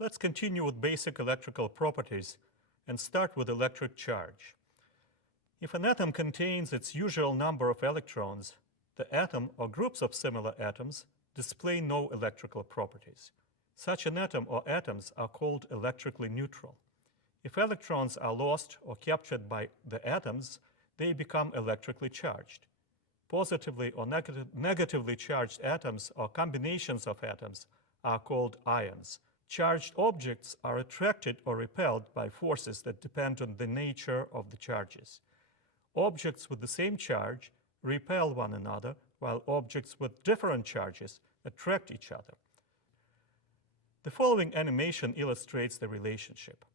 Let's continue with basic electrical properties and start with electric charge. If an atom contains its usual number of electrons, the atom or groups of similar atoms display no electrical properties. Such an atom or atoms are called electrically neutral. If electrons are lost or captured by the atoms, they become electrically charged. Positively or negatively charged atoms or combinations of atoms are called ions. Charged objects are attracted or repelled by forces that depend on the nature of the charges. Objects with the same charge repel one another, while objects with different charges attract each other. The following animation illustrates the relationship.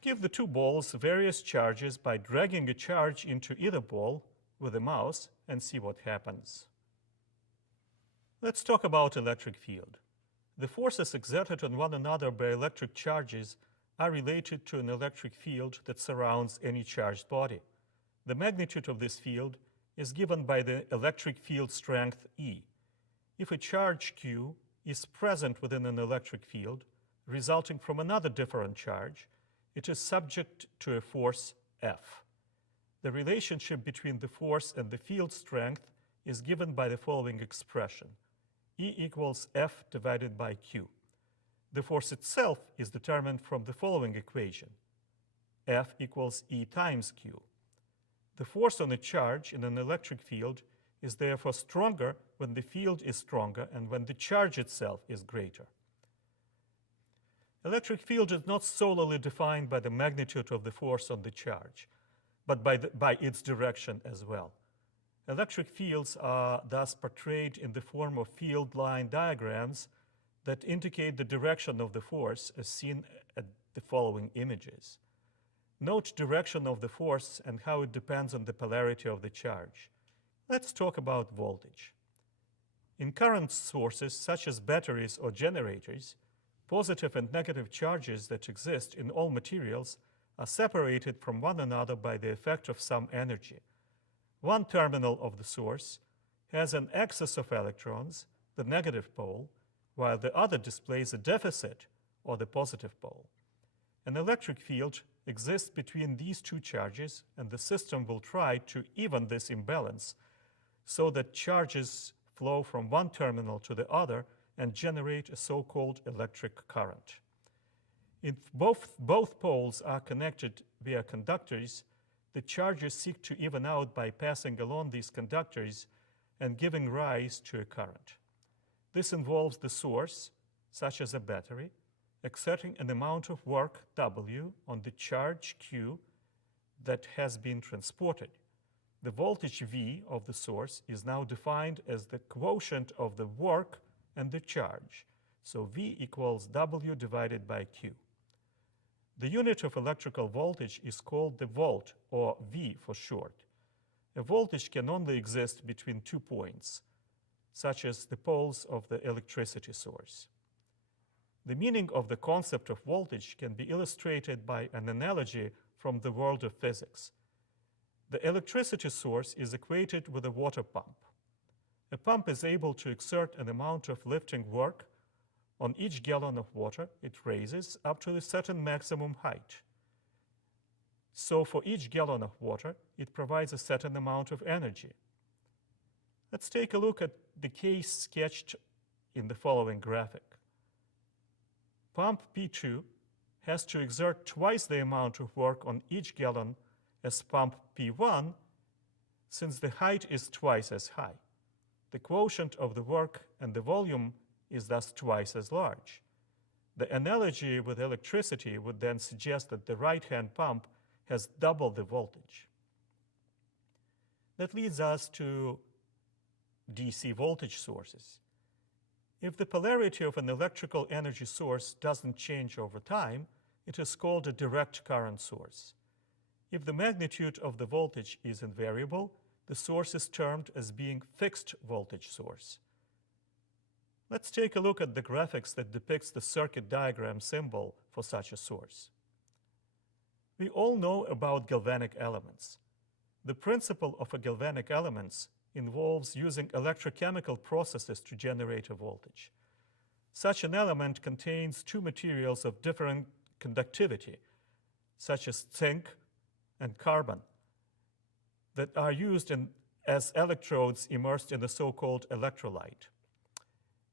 Give the two balls various charges by dragging a charge into either ball with a mouse and see what happens. Let's talk about electric field. The forces exerted on one another by electric charges are related to an electric field that surrounds any charged body. The magnitude of this field is given by the electric field strength E. If a charge Q is present within an electric field resulting from another different charge, it is subject to a force F. The relationship between the force and the field strength is given by the following expression: E equals F divided by Q. The force itself is determined from the following equation: F equals E times Q. The force on a charge in an electric field is therefore stronger when the field is stronger and when the charge itself is greater. Electric field is not solely defined by the magnitude of the force on the charge, but by its direction as well. Electric fields are thus portrayed in the form of field line diagrams that indicate the direction of the force as seen at the following images. Note direction of the force and how it depends on the polarity of the charge. Let's talk about voltage. In current sources, such as batteries or generators, positive and negative charges that exist in all materials are separated from one another by the effect of some energy. One terminal of the source has an excess of electrons, the negative pole, while the other displays a deficit, or the positive pole. An electric field exists between these two charges, and the system will try to even this imbalance so that charges flow from one terminal to the other and generate a so-called electric current. If both poles are connected via conductors, the charges seek to even out by passing along these conductors and giving rise to a current. This involves the source, such as a battery, exerting an amount of work W on the charge Q that has been transported. The voltage V of the source is now defined as the quotient of the work and the charge, so V equals W divided by Q. The unit of electrical voltage is called the volt, or V for short. A voltage can only exist between 2 points, such as the poles of the electricity source. The meaning of the concept of voltage can be illustrated by an analogy from the world of physics. The electricity source is equated with a water pump. A pump is able to exert an amount of lifting work on each gallon of water it raises up to a certain maximum height. So for each gallon of water, it provides a certain amount of energy. Let's take a look at the case sketched in the following graphic. Pump P2 has to exert twice the amount of work on each gallon as pump P1, since the height is twice as high. The quotient of the work and the volume is thus twice as large. The analogy with electricity would then suggest that the right-hand pump has double the voltage. That leads us to DC voltage sources. If the polarity of an electrical energy source doesn't change over time, it is called a direct current source. If the magnitude of the voltage is invariable, the source is termed as being fixed voltage source. Let's take a look at the graphics that depicts the circuit diagram symbol for such a source. We all know about galvanic elements. The principle of a galvanic elements involves using electrochemical processes to generate a voltage. Such an element contains two materials of different conductivity, such as zinc and carbon, that are used as electrodes immersed in the so-called electrolyte.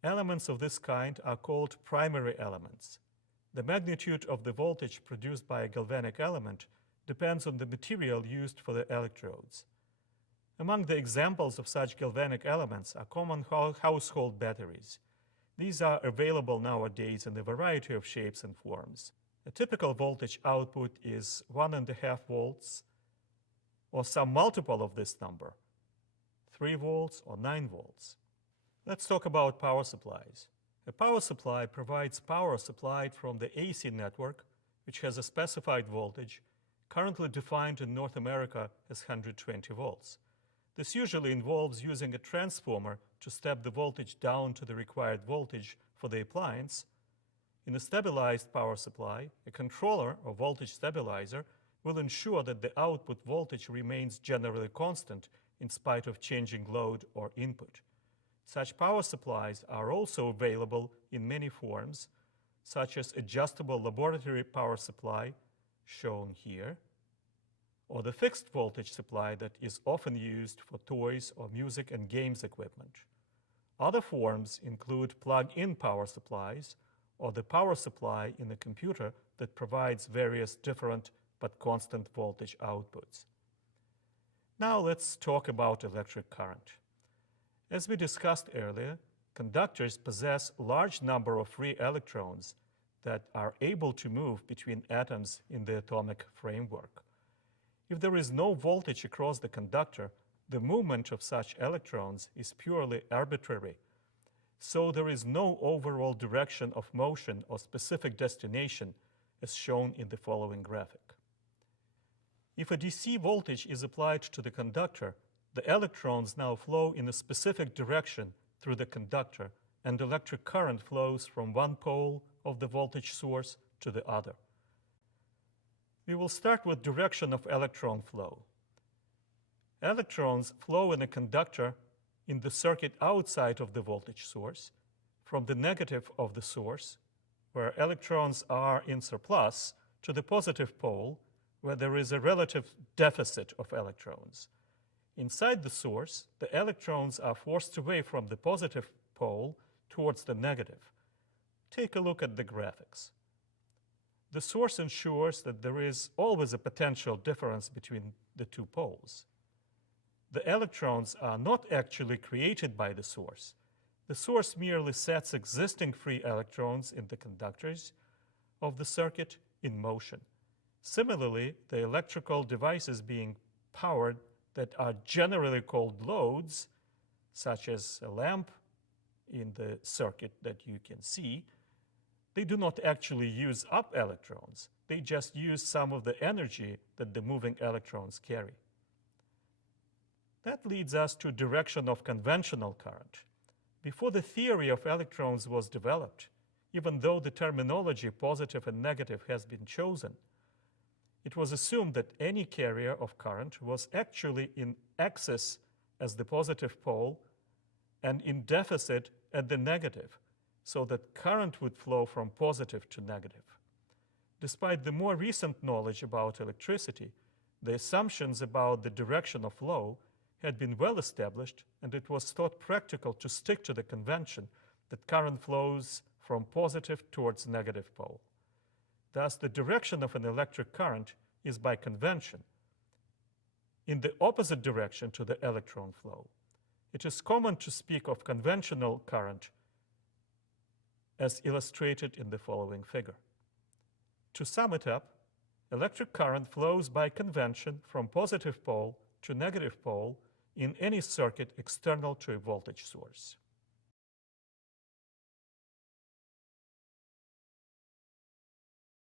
Elements of this kind are called primary elements. The magnitude of the voltage produced by a galvanic element depends on the material used for the electrodes. Among the examples of such galvanic elements are common household batteries. These are available nowadays in a variety of shapes and forms. A typical voltage output is 1.5 volts, or some multiple of this number, 3 volts or 9 volts. Let's talk about power supplies. A power supply provides power supplied from the AC network, which has a specified voltage, currently defined in North America as 120 volts. This usually involves using a transformer to step the voltage down to the required voltage for the appliance. In a stabilized power supply, a controller or voltage stabilizer will ensure that the output voltage remains generally constant in spite of changing load or input. Such power supplies are also available in many forms, such as adjustable laboratory power supply, shown here, or the fixed voltage supply that is often used for toys or music and games equipment. Other forms include plug-in power supplies, or the power supply in a computer that provides various different but constant voltage outputs. Now let's talk about electric current. As we discussed earlier, conductors possess a large number of free electrons that are able to move between atoms in the atomic framework. If there is no voltage across the conductor, the movement of such electrons is purely arbitrary, so there is no overall direction of motion or specific destination as shown in the following graphic. If a DC voltage is applied to the conductor, the electrons now flow in a specific direction through the conductor, and electric current flows from one pole of the voltage source to the other. We will start with direction of electron flow. Electrons flow in a conductor in the circuit outside of the voltage source from the negative of the source, where electrons are in surplus, to the positive pole, where there is a relative deficit of electrons. Inside the source, the electrons are forced away from the positive pole towards the negative. Take a look at the graphics. The source ensures that there is always a potential difference between the two poles. The electrons are not actually created by the source. The source merely sets existing free electrons in the conductors of the circuit in motion. Similarly, the electrical devices being powered that are generally called loads, such as a lamp in the circuit that you can see, they do not actually use up electrons. They just use some of the energy that the moving electrons carry. That leads us to direction of conventional current. Before the theory of electrons was developed, even though the terminology positive and negative has been chosen, it was assumed that any carrier of current was actually in excess as the positive pole and in deficit at the negative, so that current would flow from positive to negative. Despite the more recent knowledge about electricity, the assumptions about the direction of flow had been well established, and it was thought practical to stick to the convention that current flows from positive towards negative pole. Thus, the direction of an electric current is by convention in the opposite direction to the electron flow. It is common to speak of conventional current as illustrated in the following figure. To sum it up, electric current flows by convention from positive pole to negative pole in any circuit external to a voltage source.